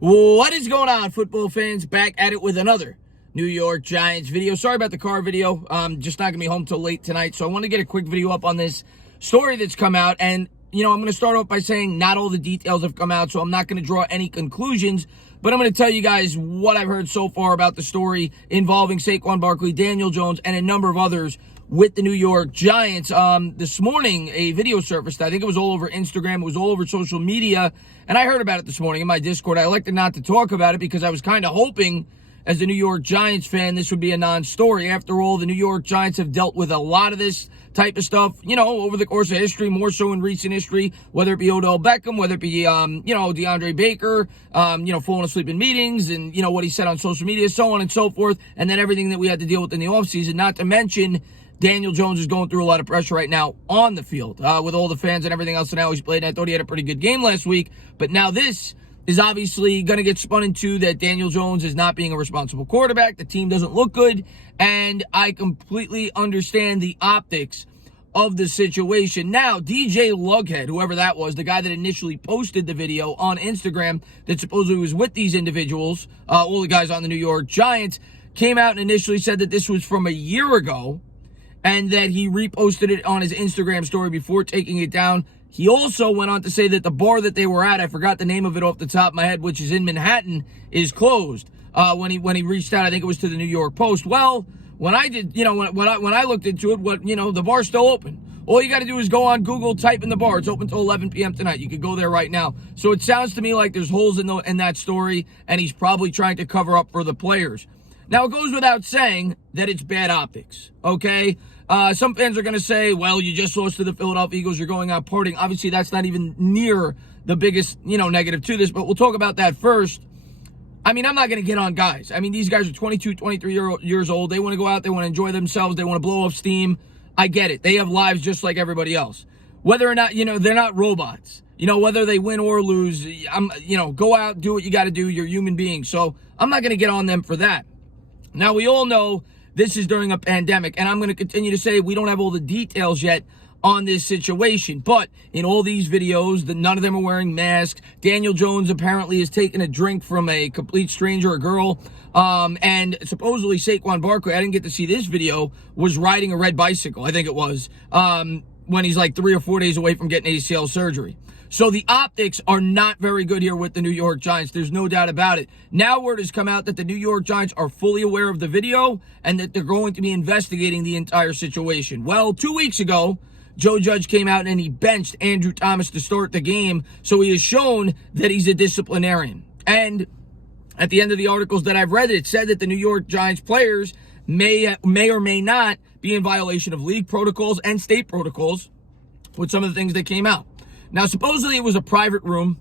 What is going on, football fans? Back at it with another New York Giants video. Sorry about the car video. Just not going to be home till late tonight, so I want to get a quick video up on this story that's come out. And, I'm going to start off by saying not all the details have come out, so I'm not going to draw any conclusions. But I'm going to tell you guys what I've heard so far about the story involving Saquon, Barkley, Daniel Jones, and a number of others with the New York Giants. This morning, a video surfaced. I think it was all over Instagram. It was all over social media. And I heard about it this morning in my Discord. I elected not to talk about it because I was kind of hoping, as a New York Giants fan, this would be a non-story. After all, the New York Giants have dealt with a lot of this type of stuff, over the course of history, more so in recent history, whether it be Odell Beckham, whether it be, DeAndre Baker, falling asleep in meetings and, what he said on social media, so on and so forth. And then everything that we had to deal with in the offseason, not to mention Daniel Jones is going through a lot of pressure right now on the field with all the fans and everything else and how he's played. And I thought he had a pretty good game last week. But now this is obviously going to get spun into that Daniel Jones is not being a responsible quarterback. The team doesn't look good. And I completely understand the optics of the situation. Now, DJ Lughead, whoever that was, the guy that initially posted the video on Instagram that supposedly was with these individuals, all the guys on the New York Giants, came out and initially said that this was from a year ago, and that he reposted it on his Instagram story before taking it down. He also went on to say that the bar that they were at, I forgot the name of it off the top of my head, which is in Manhattan, is closed. When he reached out, I think it was to the New York Post. Well, when I did, when I looked into it, the bar's still open. All you got to do is go on Google, type in the bar. It's open till 11 p.m. tonight. You could go there right now. So it sounds to me like there's holes in that story, and he's probably trying to cover up for the players. Now, it goes without saying that it's bad optics, okay? Some fans are going to say, well, you just lost to the Philadelphia Eagles. You're going out partying. Obviously, that's not even near the biggest, negative to this, but we'll talk about that first. I'm not going to get on guys. These guys are 22, 23 years old. They want to go out. They want to enjoy themselves. They want to blow off steam. I get it. They have lives just like everybody else. Whether or not, they're not robots. Whether they win or lose, go out, do what you got to do. You're human beings. So I'm not going to get on them for that. Now, we all know this is during a pandemic, and I'm going to continue to say we don't have all the details yet on this situation. But in all these videos, none of them are wearing masks. Daniel Jones apparently has taken a drink from a complete stranger, a girl. And supposedly Saquon Barkley, I didn't get to see this video, was riding a red bicycle, I think it was, when he's like 3 or 4 days away from getting ACL surgery. So the optics are not very good here with the New York Giants. There's no doubt about it. Now word has come out that the New York Giants are fully aware of the video and that they're going to be investigating the entire situation. Well, 2 weeks ago, Joe Judge came out and he benched Andrew Thomas to start the game. So he has shown that he's a disciplinarian. And at the end of the articles that I've read, it said that the New York Giants players may or may not be in violation of league protocols and state protocols with some of the things that came out. Now, supposedly it was a private room,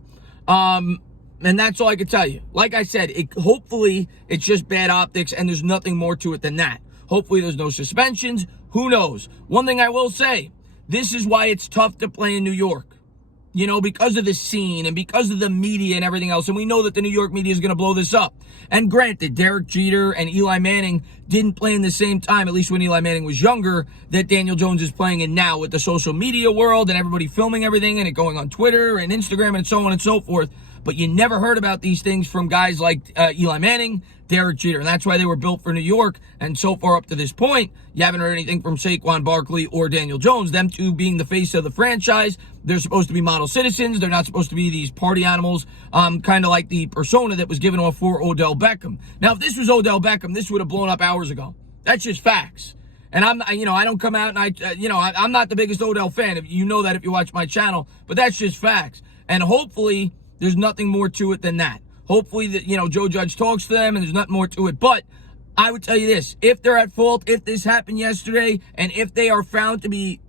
and that's all I can tell you. Like I said, hopefully it's just bad optics, and there's nothing more to it than that. Hopefully there's no suspensions. Who knows? One thing I will say, this is why it's tough to play in New York. Because of the scene and because of the media and everything else. And we know that the New York media is going to blow this up. And granted, Derek Jeter and Eli Manning didn't play in the same time, at least when Eli Manning was younger, that Daniel Jones is playing in now with the social media world and everybody filming everything and it going on Twitter and Instagram and so on and so forth. But you never heard about these things from guys like Eli Manning, Derek Jeter. And that's why they were built for New York. And so far up to this point, you haven't heard anything from Saquon Barkley or Daniel Jones. Them two being the face of the franchise. They're supposed to be model citizens. They're not supposed to be these party animals, kind of like the persona that was given off for Odell Beckham. Now, if this was Odell Beckham, this would have blown up hours ago. That's just facts. And I don't come out and I'm not the biggest Odell fan. You know that if you watch my channel, but that's just facts. And hopefully there's nothing more to it than that. Hopefully that, Joe Judge talks to them and there's nothing more to it. But I would tell you this, if they're at fault, if this happened yesterday, and if they are found to be,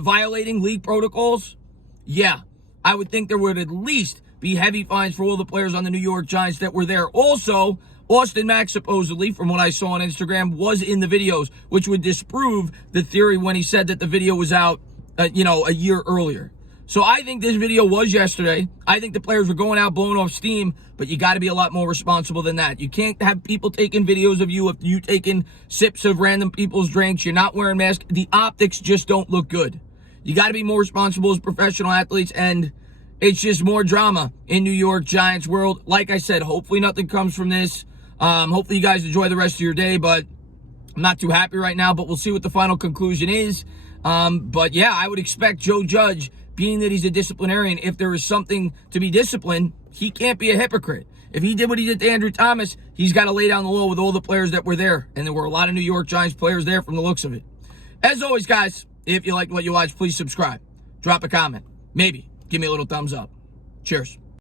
violating league protocols, yeah, I would think there would at least be heavy fines for all the players on the New York Giants that were there. Also, Austin Mack, supposedly, from what I saw on Instagram, was in the videos, which would disprove the theory when he said that the video was out, a year earlier. So I think this video was yesterday. I think the players were going out blowing off steam, but you got to be a lot more responsible than that. You can't have people taking videos of you taking sips of random people's drinks. You're not wearing masks. The optics just don't look good. You got to be more responsible as professional athletes, and it's just more drama in New York Giants world. Like I said, hopefully nothing comes from this. Hopefully you guys enjoy the rest of your day, but I'm not too happy right now, but we'll see what the final conclusion is. But yeah, I would expect Joe Judge, being that he's a disciplinarian, if there is something to be disciplined, he can't be a hypocrite. If he did what he did to Andrew Thomas, he's got to lay down the law with all the players that were there. And there were a lot of New York Giants players there from the looks of it. As always, guys, if you liked what you watched, please subscribe. Drop a comment. Maybe give me a little thumbs up. Cheers.